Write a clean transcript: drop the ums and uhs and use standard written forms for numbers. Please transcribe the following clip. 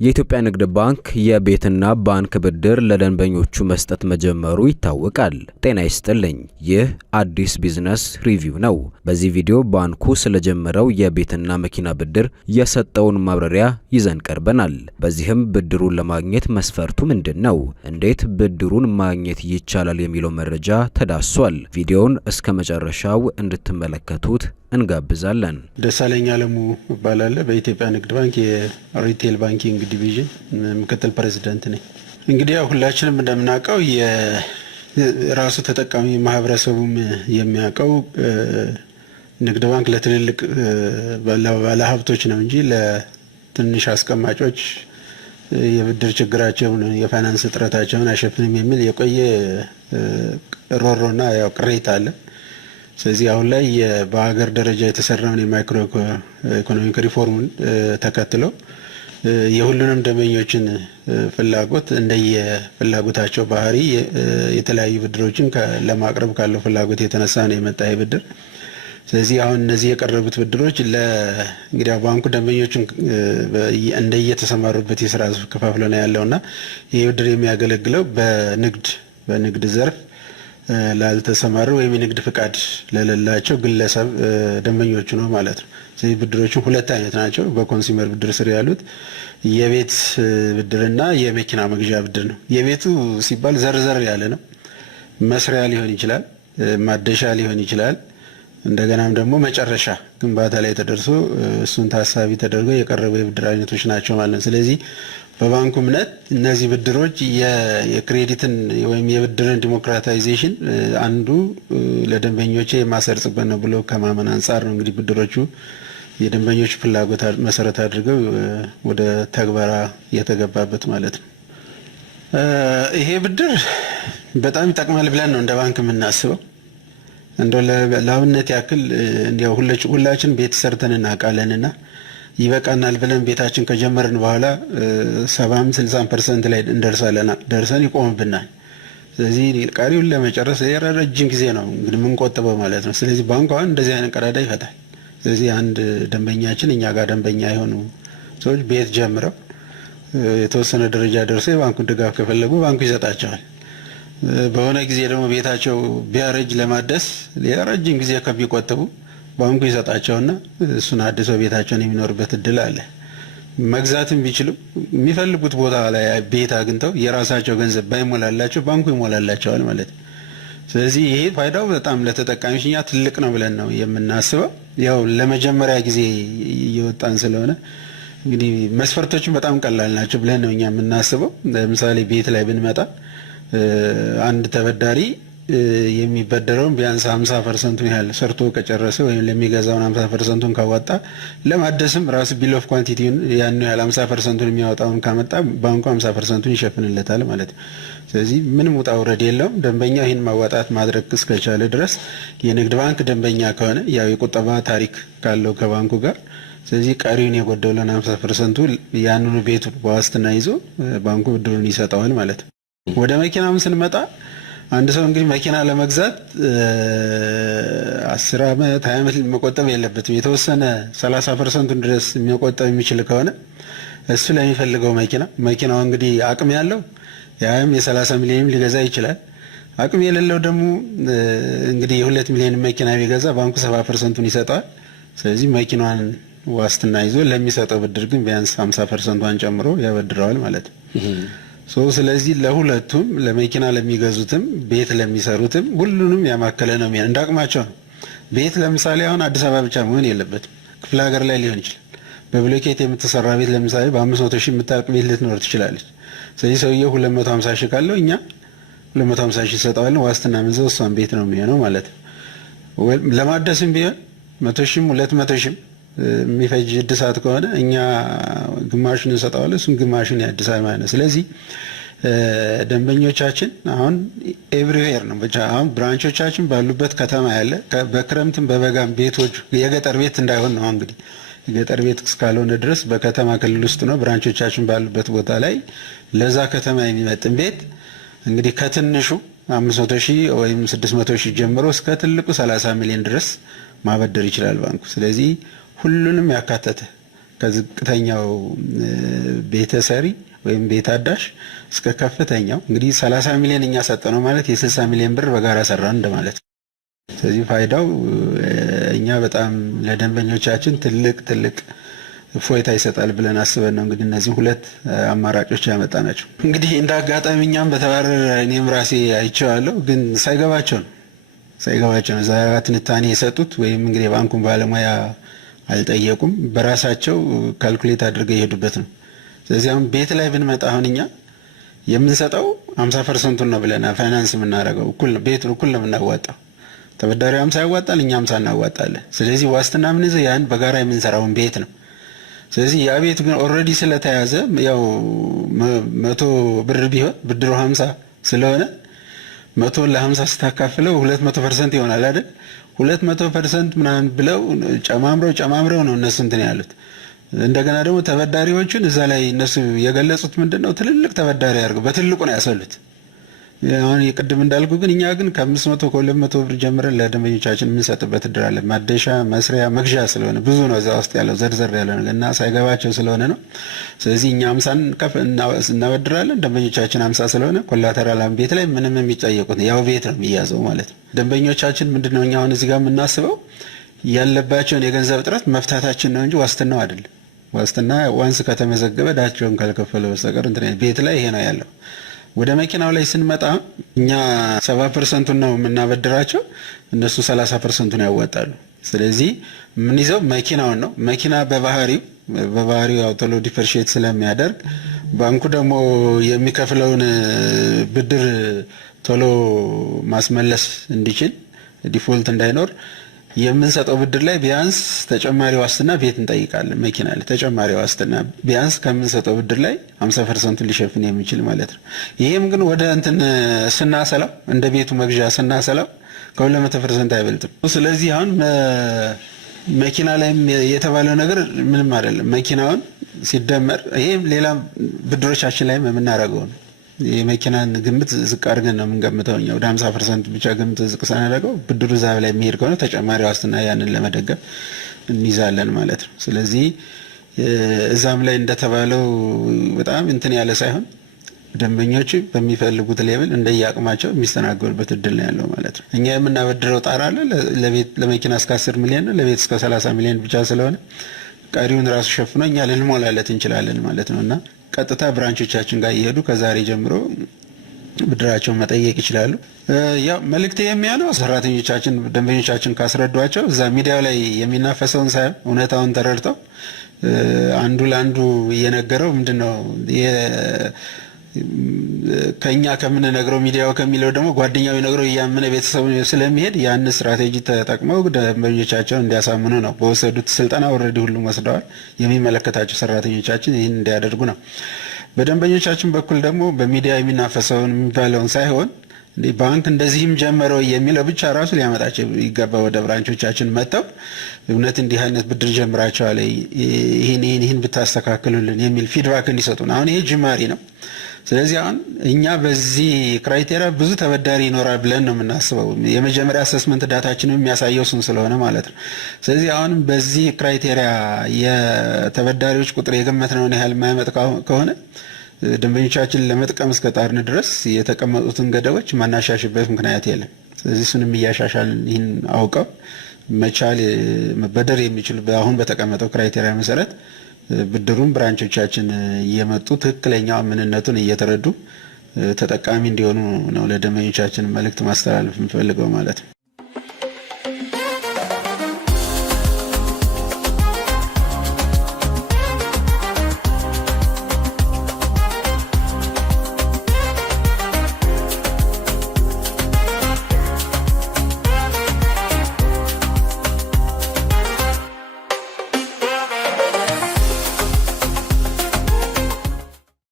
የኢትዮጵያ ንግድ ባንክ የቤትና ባንክ ብድር ለደንበኞቹ መስጠት መጀመሩ ይታወቃል። ጤና ይስጥልኝ። ይህ አዲስ ቢዝነስ ሪቪው ነው። በዚህ ቪዲዮ ባንኩ ስለጀመረው የቤትና መኪና ብድር የሰጠውን ማብራሪያ ይዘን ቀርበናል። በዚህም ብድሩን ለማግኘት መስፈርቱ ምንድነው? እንዴት ብድሩን ማግኘት ይቻላል የሚለው መረጃ ተዳስሷል። ቪዲዮውን እስከ መጨረሻው እንድትመለከቱት እንጋብዛለን። ደሳለኝ አለሙ እባላለሁ። በኢትዮጵያ ንግድ ባንክ የሪቴል ባንኪንግ ዲቪዥን ምክትል ፕሬዝዳንት ነኝ። እንግዲህ ሁላችንም እንደምናውቀው የራሱ ተጠቃሚ ማህበረሰቡም የሚያውቀው ንግድ ባንክ ለትልልቅ ባለሀብቶች ነው እንጂ ለትንሽ አስቀማጮች የብድር ችግራቸውን የፋይናንስ እጥረታቸውን አይሸፍንም የሚል የቆየ ሮሮና ያው ቅሬታ አለ። ስለዚህ አሁን ላይ በሀገር ደረጃ የተሰራውን የማይክሮ ኢኮኖሚክ ሪፎርሙን ተከትለው የሁሉንም ደንበኞችን ፍላጎት እንደየፍላጎታቸው ባህሪ የተለያዩ ብድሮችን ለማቅረብ ካለው ፍላጎት የተነሳ ነው የመጣ ብድር። ስለዚህ አሁን እነዚህ የቀረቡት ብድሮች እንግዲህ ባንኩ ደንበኞችን እንደየተሰማሩበት የስራ ከፋፍሎ ነው ያለውና ይህ ብድር የሚያገለግለው በንግድ ዘርፍ ላልተሰማሩ ወይም የንግድ ፍቃድ ለሌላቸው ግለሰብ ደንበኞቹ ነው ማለት ነው። ስለዚህ ብድሮቹ ሁለት አይነት ናቸው። በኮንሱመር ብድር ስር ያሉት የቤት ብድርና የመኪና መግዣ ብድር ነው። የቤቱ ሲባል ዘርዘር ያለ ነው። መስሪያ ሊሆን ይችላል፣ ማደሻ ሊሆን ይችላል። እንደገናም ደግሞ መጨረሻ ግንባታ ላይ ተደርሶ እሱን ታሳቢ ተደርጎ የቀረቡ የብድር አይነቶች ናቸው ማለት ነው። ስለዚህ በባንኩ እምነት እነዚህ ብድሮች የክሬዲትን ወይም የብድርን ዲሞክራታይዜሽን አንዱ ለደንበኞች የማሰርጽበት ነው ብሎ ከማመን አንጻር ነው እንግዲህ ብድሮቹ የደንበኞች ፍላጎት መሰረት አድርገው ወደ ተግባራ የተገባበት ማለት ነው። ይሄ ብድር በጣም ይጠቅማል ብለን ነው እንደ ባንክ የምናስበው። እንደው ለአብነት ያክል እንዲያው ሁላችን ቤት ሰርተን እናውቃለንና ይበቃናል ብለን ቤታችን ከጀመርን በኋላ 70-60% ላይ ደርሰን ይቆምብናል። ስለዚህ ቀሪውን ለመጨረስ ረጅም ጊዜ ነው እንግዲህ የምንቆጥበው ማለት ነው። ስለዚህ ባንኩ አሁን እንደዚህ አይነት ቀዳዳ ይፈታል። ስለዚህ አንድ ደንበኛችን እኛ ጋር ደንበኛ የሆኑ ሰዎች ቤት ጀምረው የተወሰነ ደረጃ ደርሰው የባንኩን ድጋፍ ከፈለጉ ባንኩ ይሰጣቸዋል። በሆነ ጊዜ ደግሞ ቤታቸው ቢያረጅ ለማደስ ረጅም ጊዜ ከሚቆጥቡ ባንኩ ይሰጣቸውና እሱን አድሰው ቤታቸውን የሚኖርበት እድል አለ። መግዛትም ቢችሉ የሚፈልጉት ቦታ ላይ ቤት አግኝተው የራሳቸው ገንዘብ ባይሞላላቸው ባንኩ ይሞላላቸዋል ማለት ነው። ስለዚህ ይሄ ፋይዳው በጣም ለተጠቃሚዎች እኛ ትልቅ ነው ብለን ነው የምናስበው። ያው ለመጀመሪያ ጊዜ እየወጣን ስለሆነ እንግዲህ መስፈርቶችን በጣም ቀላል ናቸው ብለን ነው እኛ የምናስበው። ለምሳሌ ቤት ላይ ብንመጣ አንድ ተበዳሪ የሚበደረውን ቢያንስ 50% ያህል ሰርቶ ከጨረሰ ወይም ለሚገዛውን 50%ን ካወጣ ለማደስም ራሱ ቢል ኦፍ ኳንቲቲውን ያን ያህል 50%ን የሚያወጣውን ካመጣ ባንኩ 50%ን ይሸፍንለታል ማለት ነው። ስለዚህ ምንም ውጣ ውረድ የለውም። ደንበኛ ይህን ማዋጣት ማድረግ እስከቻለ ድረስ የንግድ ባንክ ደንበኛ ከሆነ ያው የቁጠባ ታሪክ ካለው ከባንኩ ጋር ስለዚህ ቀሪውን የጎደለውን 50% ያንኑ ቤቱ በዋስትና ይዞ ባንኩ ብድሩን ይሰጠዋል ማለት ነው። ወደ መኪናም ስንመጣ አንድ ሰው እንግዲህ መኪና ለመግዛት 10 ዓመት 20 ዓመት መቆጠብ የለበትም። የተወሰነ 30% ድረስ የሚቆጠብ የሚችል ከሆነ እሱ ለሚፈልገው መኪናው እንግዲህ አቅም ያለው ያም የ30 ሚሊዮን ሊገዛ ይችላል። አቅም የሌለው ደግሞ እንግዲህ የ2 ሚሊዮን መኪና ቢገዛ ባንኩ 70%ን ይሰጠዋል። ስለዚህ መኪናዋን ዋስትና ይዞ ለሚሰጠው ብድር ግን ቢያንስ 50%ን ጨምሮ ያበድረዋል ማለት ነው። ስለዚህ ለሁለቱም ለመኪና ለሚገዙትም ቤት ለሚሰሩትም ሁሉንም ያማከለ ነው እንዳቅማቸው ነው። ቤት ለምሳሌ አሁን አዲስ አበባ ብቻ መሆን የለበትም፣ ክፍለ ሀገር ላይ ሊሆን ይችላል። በብሎኬት የምትሰራ ቤት ለምሳሌ በ500 ሺህ የምታልቅ ቤት ልትኖር ትችላለች። ስለዚህ ሰውየው 250 ሺህ ካለው እኛ 250 ሺህ ሰጠዋለን፣ ዋስትና ምንዘው እሷን ቤት ነው የሚሆነው ማለት ነው። ለማደስም ቢሆን 100 ሺህም 200 ሺህም የሚፈጅ እድሳት ከሆነ እኛ ግማሹን እንሰጠዋለን፣ እሱን ግማሹን ያድሳል ማለት ነው። ስለዚህ ደንበኞቻችን አሁን ኤቭሪዌር ነው ብቻ አሁን ብራንቾቻችን ባሉበት ከተማ ያለ በክረምትም በበጋም ቤቶች የገጠር ቤት እንዳይሆን ነው እንግዲህ የገጠር ቤት እስካልሆነ ድረስ በከተማ ክልል ውስጥ ነው ብራንቾቻችን ባሉበት ቦታ ላይ ለዛ ከተማ የሚመጥን ቤት እንግዲህ ከትንሹ 500 ሺህ ወይም 600 ሺህ ጀምሮ እስከ ትልቁ 30 ሚሊዮን ድረስ ማበደር ይችላል ባንኩ። ስለዚህ ሁሉንም ያካተተ ከዝቅተኛው ቤተሰሪ ወይም ቤት አዳሽ እስከ ከፍተኛው እንግዲህ 30 ሚሊዮን እኛ ሰጠነው ማለት የ60 ሚሊዮን ብር በጋራ ሰራን እንደማለት ነው። ስለዚህ ፋይዳው እኛ በጣም ለደንበኞቻችን ትልቅ እፎይታ ይሰጣል ብለን አስበን ነው እንግዲህ እነዚህ ሁለት አማራጮች ያመጣናቸው። እንግዲህ እንደ አጋጣሚ እኛም በተባረረ እኔም ራሴ አይቼዋለሁ፣ ግን ሳይገባቸው ነው እዛ ትንታኔ የሰጡት ወይም እንግዲህ የባንኩን ባለሙያ አልጠየቁም፣ በራሳቸው ካልኩሌት አድርገው የሄዱበት ነው። ስለዚህ አሁን ቤት ላይ ብንመጣ አሁን እኛ የምንሰጠው 50% ነው ብለና ፋይናንስ የምናደርገው ቤቱን እኩል ነው የምናዋጣው። ተበዳሪው 50 ያዋጣል፣ እኛ 50 እናዋጣለን። ስለዚህ ዋስትና ምን ይዘው ያን በጋራ የምንሰራውን ቤት ነው። ስለዚህ ያ ቤት ግን ኦልሬዲ ስለተያዘ ያው 100 ብር ቢሆን ብድሩ 50 ስለሆነ 100 ለ50 ስታካፍለው 200% ይሆናል አይደል? 200% ምናምን ብለው ጨማምረው ነው እነሱ እንትን ያሉት። እንደገና ደግሞ ተበዳሪዎቹን እዛ ላይ እነሱ የገለጹት ምንድነው ትልልቅ ተበዳሪ አድርገው በትልቁ ነው ያሰሉት። አሁን የቅድም እንዳልኩ ግን እኛ ግን ከ500 ከ200 ብር ጀምረን ለደንበኞቻችን የምንሰጥበት እድል አለ። ማደሻ፣ መስሪያ፣ መግዣ ስለሆነ ብዙ ነው እዛ ውስጥ ያለው ዘርዘር ያለ ነገር እና ሳይገባቸው ስለሆነ ነው። ስለዚህ እኛ 50 እናበድራለን፣ ደንበኞቻችን 50 ስለሆነ ኮላተራል ቤት ላይ ምንም የሚጠየቁት ያው ቤት ነው የሚያዘው ማለት ነው። ደንበኞቻችን ምንድነው እኛ አሁን እዚህ ጋር የምናስበው ያለባቸውን የገንዘብ እጥረት መፍታታችን ነው እንጂ ዋስትናው አይደለም። ዋስትና ዋንስ ከተመዘገበ ዳቸውን ካልከፈለ በስተቀር እንትን ቤት ላይ ይሄ ነው ያለው። ወደ መኪናው ላይ ስንመጣ እኛ 70% ነው የምናበድራቸው፣ እነሱ 30% ያዋጣሉ። ስለዚህ ምን ይዘው መኪናውን ነው። መኪና በባህሪው ያው ቶሎ ዲፈርሼት ስለሚያደርግ ባንኩ ደግሞ የሚከፍለውን ብድር ቶሎ ማስመለስ እንዲችል ዲፎልት እንዳይኖር የምንሰጠው ብድር ላይ ቢያንስ ተጨማሪ ዋስትና ቤት እንጠይቃለን። መኪና ላይ ተጨማሪ ዋስትና ቢያንስ ከምንሰጠው ብድር ላይ 50% ሊሸፍን የሚችል ማለት ነው። ይሄም ግን ወደ እንትን ስናሰላው እንደ ቤቱ መግዣ ስናሰላው ከ200% አይበልጥም። ስለዚህ አሁን መኪና ላይም የተባለው ነገር ምንም አይደለም። መኪናውን ሲደመር ይሄ ሌላ ብድሮቻችን ላይም የምናደርገው ነው። የመኪናን ግምት ዝቅ አድርገን ነው የምንገምተው እኛ ወደ 50% ብቻ ግምት ዝቅ ሳናደርገው ብድሩ እዛ ላይ የሚሄድ ከሆነ ተጨማሪ ዋስትና ያንን ለመደገፍ እንይዛለን ማለት ነው። ስለዚህ እዛም ላይ እንደተባለው በጣም እንትን ያለ ሳይሆን ደንበኞች በሚፈልጉት ሌቭል እንደየአቅማቸው የሚስተናገዱበት እድል ነው ያለው ማለት ነው። እኛ የምናበድረው ጣራ አለ ለመኪና እስከ 10 ሚሊዮን ነው፣ ለቤት እስከ 30 ሚሊዮን ብቻ ስለሆነ ቀሪውን ራሱ ሸፍኖ እኛ ልንሞላለት እንችላለን ማለት ነው እና ቀጥታ ብራንቾቻችን ጋር እየሄዱ ከዛሬ ጀምሮ ብድራቸውን መጠየቅ ይችላሉ። ያው መልእክት የሚያለው ሰራተኞቻችን ደንበኞቻችን ካስረዷቸው እዛ ሚዲያው ላይ የሚናፈሰውን ሳይሆን እውነታውን ተረድተው አንዱ ለአንዱ እየነገረው ምንድነው ከኛ ከምንነግረው ሚዲያው ከሚለው ደግሞ ጓደኛው ይነግረው እያመነ ቤተሰቡ ስለሚሄድ ያን ስትራቴጂ ተጠቅመው ደንበኞቻቸውን እንዲያሳምኑ ነው። በወሰዱት ስልጠና ኦልሬዲ ሁሉም ወስደዋል። የሚመለከታቸው ሰራተኞቻችን ይህን እንዲያደርጉ ነው። በደንበኞቻችን በኩል ደግሞ በሚዲያ የሚናፈሰውን የሚባለውን ሳይሆን ባንክ እንደዚህም ጀመረው የሚለው ብቻ ራሱ ሊያመጣቸው ይገባ። ወደ ብራንቾቻችን መጥተው እውነት እንዲህ አይነት ብድር ጀምራቸዋል፣ ይህን ብታስተካክሉልን የሚል ፊድባክ እንዲሰጡን። አሁን ይሄ ጅማሬ ነው። ስለዚህ አሁን እኛ በዚህ ክራይቴሪያ ብዙ ተበዳሪ ይኖራል ብለን ነው የምናስበው። የመጀመሪያ አሰስመንት ዳታችን የሚያሳየው እሱን ስለሆነ ማለት ነው። ስለዚህ አሁን በዚህ ክራይቴሪያ የተበዳሪዎች ቁጥር የገመትነውን ያህል የማይመጣ ከሆነ ደንበኞቻችን ለመጥቀም እስከ ጣርን ድረስ የተቀመጡትን ገደቦች ማናሻሽበት ምክንያት የለም። ስለዚህ እሱንም እያሻሻልን ይህን አውቀው መቻል መበደር የሚችሉ አሁን በተቀመጠው ክራይቴሪያ መሰረት ብድሩን ብራንቾቻችን እየመጡ ትክክለኛ ምንነቱን እየተረዱ ተጠቃሚ እንዲሆኑ ነው ለደንበኞቻችን መልእክት ማስተላለፍ የምፈልገው ማለት ነው።